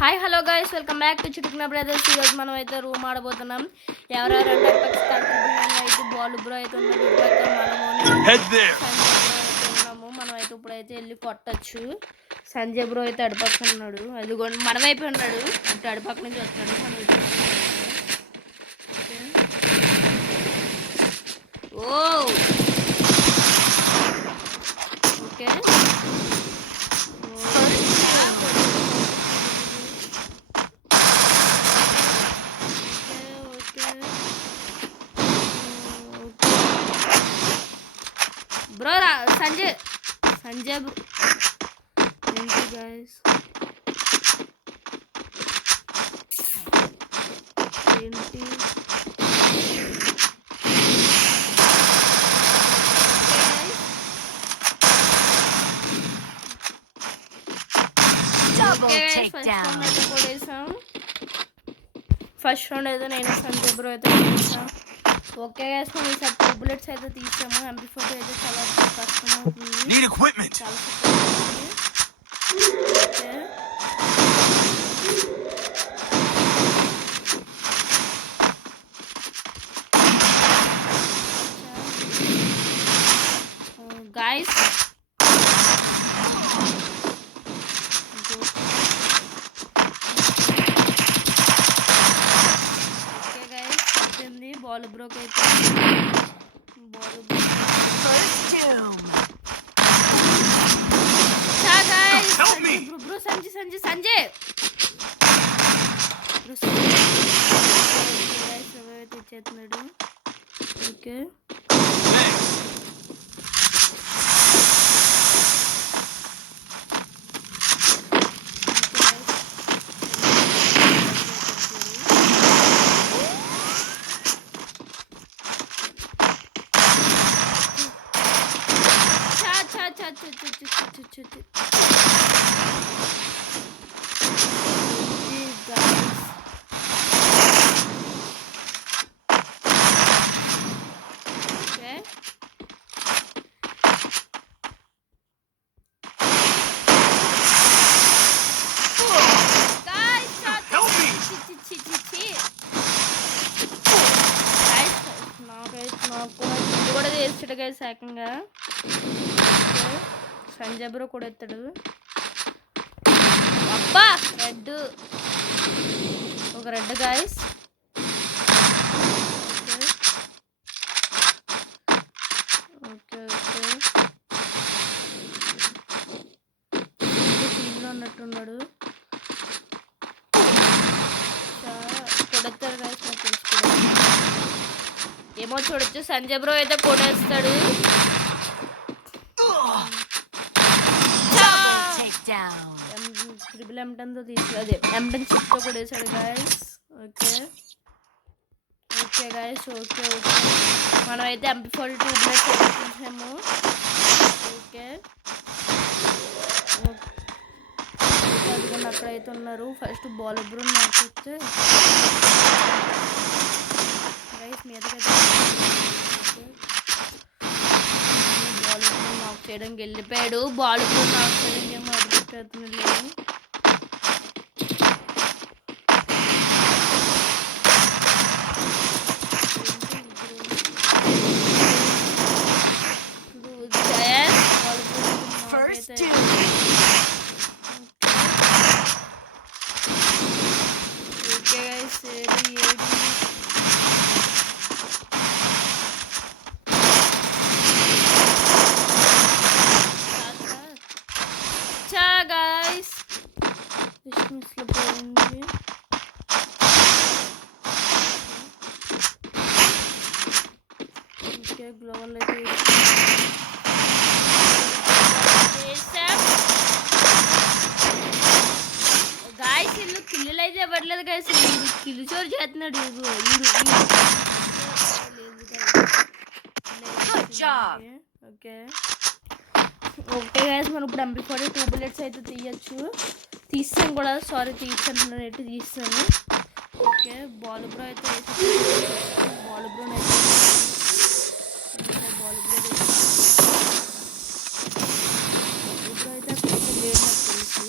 Hi hello guys, welcome back to చిటికిన బ్రదర్స్. ఈరోజు మనం అయితే రూమ్ ఆడబోతున్నాం. ఎవరెవరు అంటే అయితే బాల్ బ్రో అయితే ఉన్నాడు. ఉన్నాము. మనం అయితే ఇప్పుడైతే వెళ్ళి కొట్టచ్చు. సంజయ్ బ్రో అయితే అడిపక్క ఉన్నాడు. అది మన వైపు ఉన్నాడు అంటే అడిపక్క నుంచి వస్తాడు. మనం ఓకే బ్రో సంజయ్ ఏంటి గైస్ ఏంటి ఫస్ట్ రౌండ్ అయితే నేను సంజయ్ బ్రో అయితే తీసాం. ఓకే గైస్, మనం ఈసారి 2 బుల్లెట్స్ అయితే తీసాము. MP40 అయితే చాలా కష్టం అవుతుంది. చాలా గాయస్ బాల్ బ్రోక్ అయితే బ్రో సంజయ్ తెచ్చేస్తున్నాడు. ఓకే కూడా చేస్తాడు గైస్ ఏకంగా. సంజయ్ బ్రో కూడా ఎత్తాడు. అబ్బా రెడ్, ఒక రెడ్ గైస్. ఓకే ఓకే టీంలో ఉన్నట్టున్నాడు. కొడతారు గైస్, నాకు తెలుసుకోవడం ఏమో చూడొచ్చు. సంజయ్ బ్రో అయితే కొడేస్తాడు. ట్రిపుల్ M10తో అదే M10 6తో కొడేసాడు guys. Okay okay guys okay okay మనం అయితే MP40 2 బుల్లెట్స్ తీసాము. ఓకే అందుకని అక్కడైతే ఉన్నారు. ఫస్ట్ బాల్ బ్రో నాకు వస్తే గైస్ మీదకైతే బాల్ బ్రో నాక్ చేయడానికి వెళ్ళిపోయాడు. బాల్ బ్రో నాక్ చేయడానికి ఏమో అడుగుతున్నాడు. గ్లోవల్ అయితే గాయస్ ఇల్లు కిల్లులు అయితే ఇవ్వట్లేదు గాయస్. కిల్లు చోరు చేస్తున్నాడు. ఓకే ఓకే గాయస్, మనం ఇప్పుడు MP40 2 బుల్లెట్స్ అయితే తీస్తాను కూడా. సారీ తీస్తాను ఎటు తీస్తాను. ఓకే బాల్ బ్రో అయితే బాల్ బ్రో అయితే లేట్ నాకు తెలిసి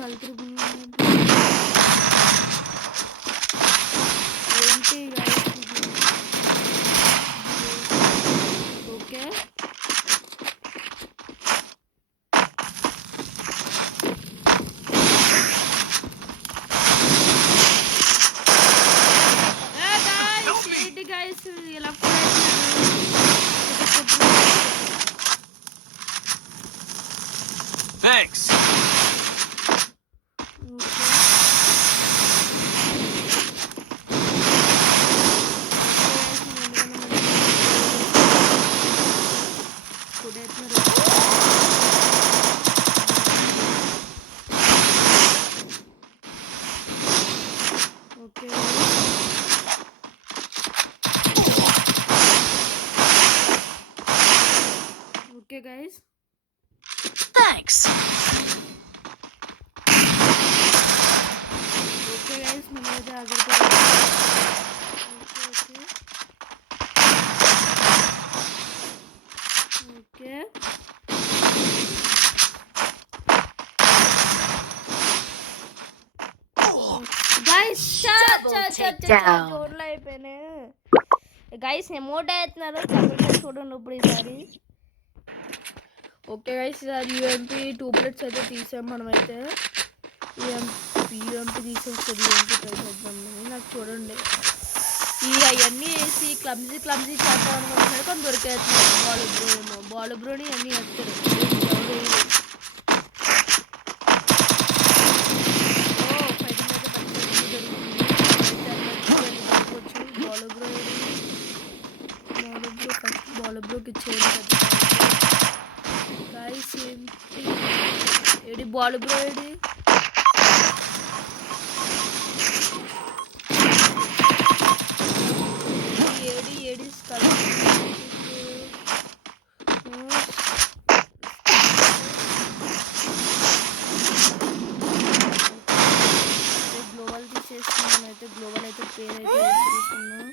కలుతురు ఏంటి ఓకే ఏంటి గైస్ ఇలా Thanks. Okay guys. Thanks. Okay guys, మనమైతే ఆర్డర్ ఓకే గైస్ జోన్లో అయిపోయినాయి గైస్ ఎమోట్ అవుతున్నారు చూడండి ఇప్పుడు ఈసారి ఓకే గైస్ ఈసారి యూఎంపీ 2 ప్లేట్స్ అయితే తీసాం మనమైతే యూఎంపీ తీసేస్తుంది యూఎంపీ ట్రై చేద్దాం నాకు చూడండి ఈ అవన్నీ వేసి క్లమ్జీ చేద్దాం అనుకుంటున్నారు కానీ దొరికేస్తున్నారు బాల్ బ్రోని అన్నీ వేస్తారు బాల్ బ్రోకి ఇచ్చేది guys AD ball bro AD global తీసేస్తున్నాను అయితే గ్లోబల్ అయితే పేరు అయితే తీసుకున్నాను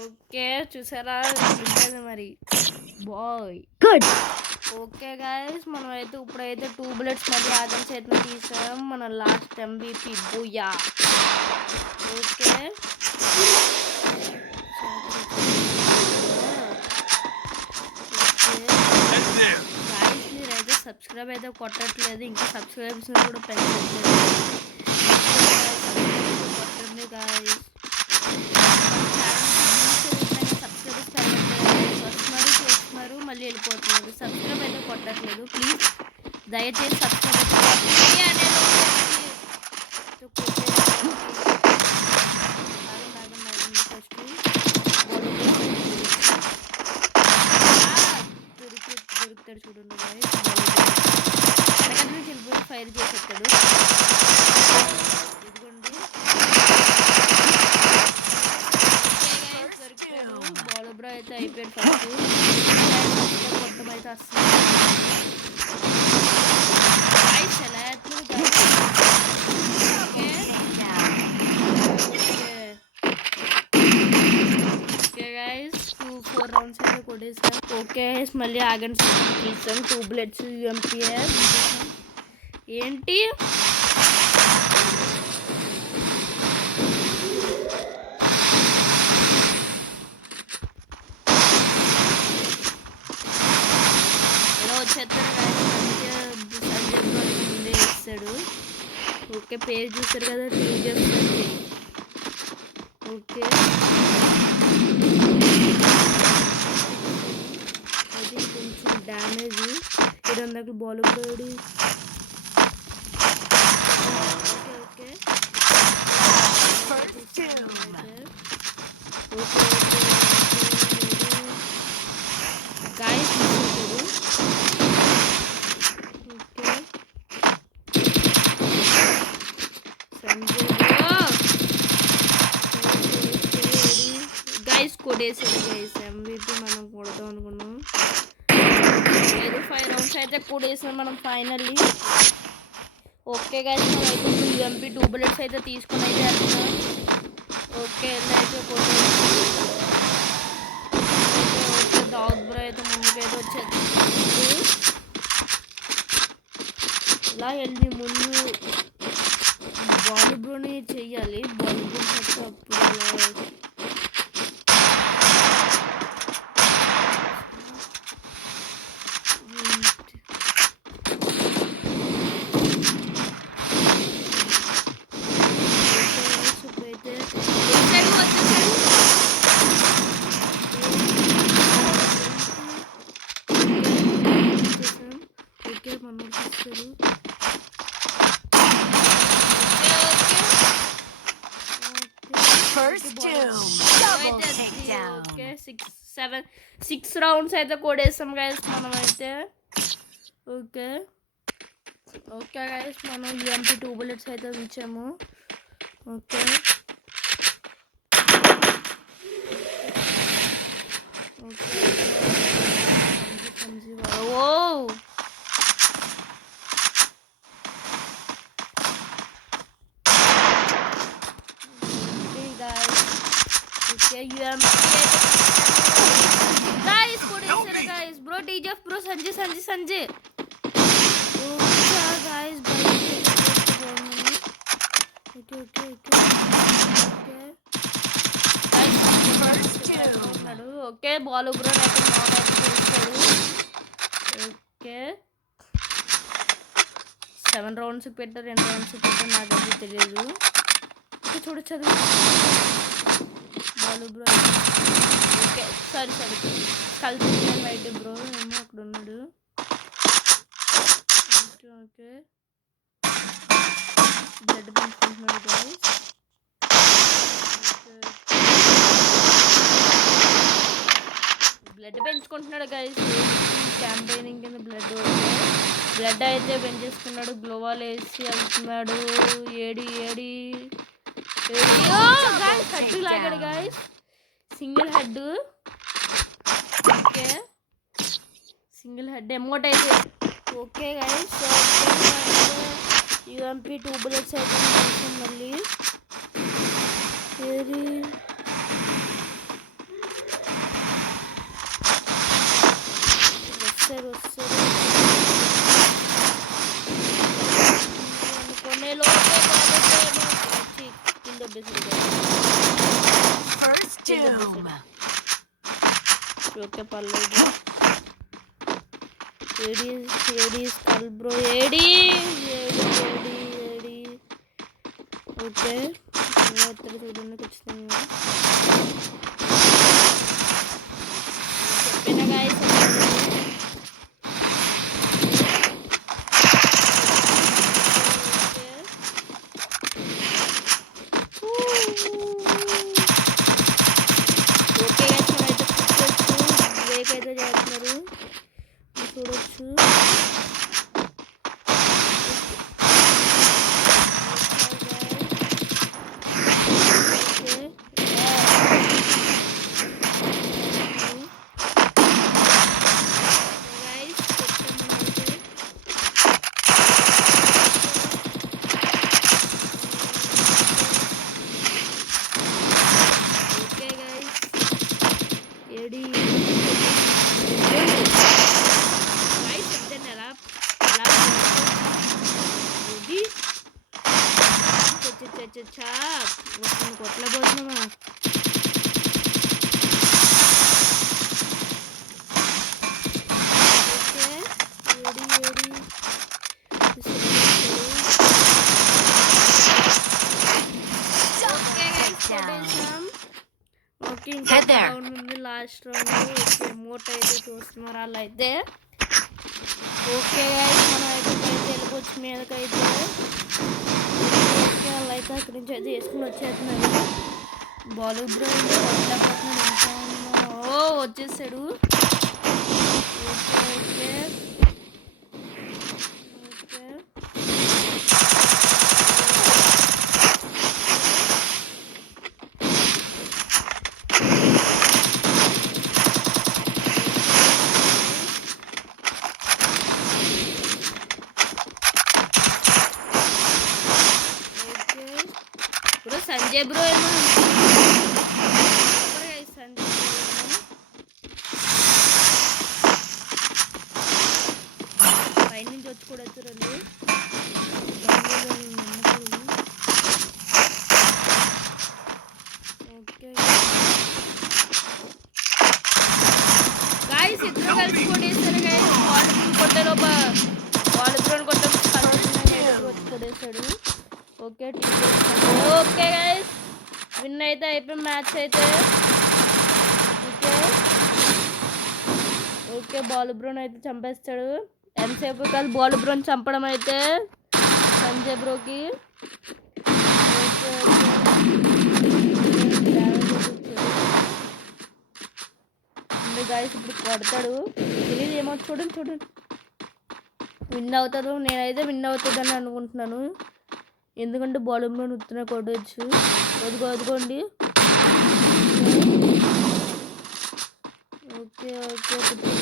ఓకే చూసారా మరి బాయ్ గుడ్ ఓకే గైస్ మనం అయితే ఇప్పుడైతే 2 బుల్లెట్స్ మళ్ళీ ఆగం చేతిని తీసాం మన last MVP Booyah okay guys మీరైతే సబ్స్క్రైబ్ అయితే కొట్టట్లేదు ఇంకా సబ్స్క్రైబ్స్ కూడా పెంచట్లేదు కొట్టండి గైస్ వస్తున్నారు మళ్ళీ వెళ్ళిపోతున్నారు సబ్స్క్రైబ్ అయితే కొట్టట్లేదు ప్లీజ్ దయచేసి సబ్స్క్రైబ్ దొరుకుతాడు చూడండి వెనకాల నుంచి వెళ్ళిపోయి ఫైర్ చేసేస్తాడు ఇదిగోండి బాల్ బ్రో అయితే అయిపోయాడు ఫస్ట్ మొత్తం అయితే వస్తుంది ఎలా ఓకే గైస్ 4 రౌండ్స్ అయితే కొట్టేసాం ఓకే మళ్ళీ ఆగండి తీసాం 2 బుల్లెట్స్ యూఎంపీఆర్ ఏంటి ముందే ఇస్తాడు ఓకే పేరు చూస్తారు కదా టీజర్స్ ఓకే అయితే కొంచెం డ్యామేజ్ 200 బాల్ బ్రోడి ఓకే ఓకే గాయస్ గైస్ కొడేసాడు గైస్ MVP మనం కూడా అయితే కూడేసాం మనం ఫైనల్లీ. ఓకే గైస్ మనం అయితే ఇప్పుడు యూఎంపీ 2 బుల్లెట్స్ అయితే తీసుకుని అయితే వెళ్తున్నాం. ఓకే అయితే కొట్టేసి ఓకే దావుద్ బ్రో అయితే ముందుకైతే వచ్చేది. ఇలా వెళ్ళి ముందు బాల్ బ్రోని చెయ్యాలి. బాల్ బ్రో అయితే అప్పుడు అలా First doom. Double takedown. Okay 6 rounds అయితే కొడేసాం గైస్ మనం అయితే. ఓకే ఓకే గైస్ మనం యూఎంపీ 2 బుల్లెట్స్ అయితే ఉంచాము. Okay okay oh okay UMP guys కొడేసారు గైస్. బ్రో టీజెఫ్ bro Sanjay okay guys okay okay okay ఉన్నాడు. ఓకే బాలు బ్రో అయితే నాట్ అయితే చేస్తాడు. ఓకే 7 రౌండ్స్ పెట్టారు, 2 రౌండ్స్ పెట్టారు, నాకైతే తెలియదు. ఓకే చూడొచ్చు బాలు బ్రో. ఓకే సారీ కలిసి వైట్ బ్రో ఏమో అక్కడ ఉన్నాడు. ఓకే ఓకే బ్లడ్ పెంచుకుంటున్నాడు గైస్. బ్లడ్ పెంచుకుంటున్నాడు గైస్. క్యాంపెయినింగ్ కింద బ్లడ్ అయితే పెంచేసుకున్నాడు. గ్లోవాల్ వేసి వెళ్తున్నాడు. ఏడి హెడ్ లాగాడు guys. Single head. Okay single head emote అయితే. ఓకే గైస్ యూఎంపీ 2 బుల్లెట్స్ అయితే చూసాం మళ్ళీ. ఏది వస్తారు అనుకునే లోపే వచ్చి కింద ఓకే పర్లేదు. AD skull bro AD okay వస్తారు చూడండి ఖచ్చితంగా చెప్పిన గాయస్. అయితే చేస్తున్నారు చూడొచ్చు. కొట్టలేకపోతున్నామా? ఓకే ఇంకా రౌండ్ ఉంది, లాస్ట్ రౌండ్. ఎమోట్ అయితే చూస్తున్నారు వాళ్ళు అయితే. ఓకే మనం అయితే వెళ్ళిపోవచ్చు మీదకైతే. ఓకే వాళ్ళు అయితే అక్కడి నుంచి అయితే వేసుకుని వచ్చేస్తున్నారు. బాలు బ్రో కొట్టలేకపోతున్నాడు. ఓ వచ్చేసాడు. ఓకే ఓకే ఓకే సంజయ్ బ్రో ఏమో సంజయ్ పైనుంచి వచ్చి కూడా వచ్చారండి. ఓకే గాయస్ ఇద్దరు కలిసి కొట్టేస్తారు గాయస్. వాటర్ కొట్టే లోప వాటర్ కొట్టే వచ్చి కొట్టేశాడు. ఓకే ఓకే గాయస్ విన్ అయితే అయిపోయి మ్యాచ్ అయితే. ఓకే ఓకే బాల్ బ్రోన్ అయితే చంపేస్తాడు. ఎంతసేపు కాదు బాల్ బ్రోన్ చంపడం అయితే సంజయ్ బ్రోకి. ఓకే ఓకే గాయస్ ఇప్పుడు కొడతాడు. తెలియదు ఏమో చూడండి విన్ అవుతాడు. నేనైతే విన్ అవుతుందని అనుకుంటున్నాను, ఎందుకంటే బాల్ బ్రోన్ ఉత్తున కొట్టవచ్చు. వదుకోండి. ఓకే ఓకే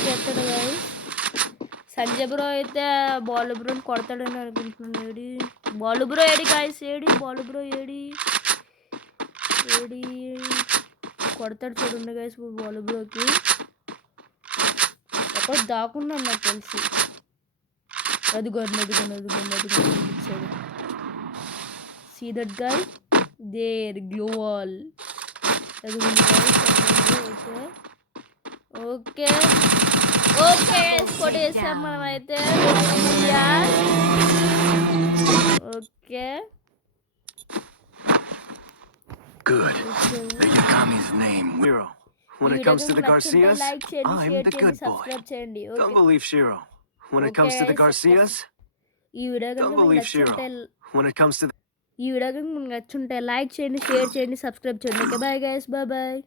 చేస్తాడు గాయస్. సంజయ్ బ్రో అయితే బాల్ బ్రోని కొడతాడని అనుకుంటున్నాను. AD ball bro AD guys, AD ball bro AD కొడతాడు చూడండి గాయస్ బాల్ బ్రోకి. ఎక్కడ దాక్కున్నాను నాకు తెలిసి. అదిగోండి ఇచ్చాడు. See that guy there global. అదిగోండి గాయస్. ఓకే ఓకే కొట్టేసాం మనం అయితే. Okay Good. The Yakami's name. Shiro. When it comes to the Garcias, I'm the good boy. Don't believe Shiro. When it comes to the Garcias, don't believe Shiro. When it comes to the ఈ video నచ్చుంటే like చేయండి, share చేయండి, subscribe చేయండి. Okay bye guys, bye.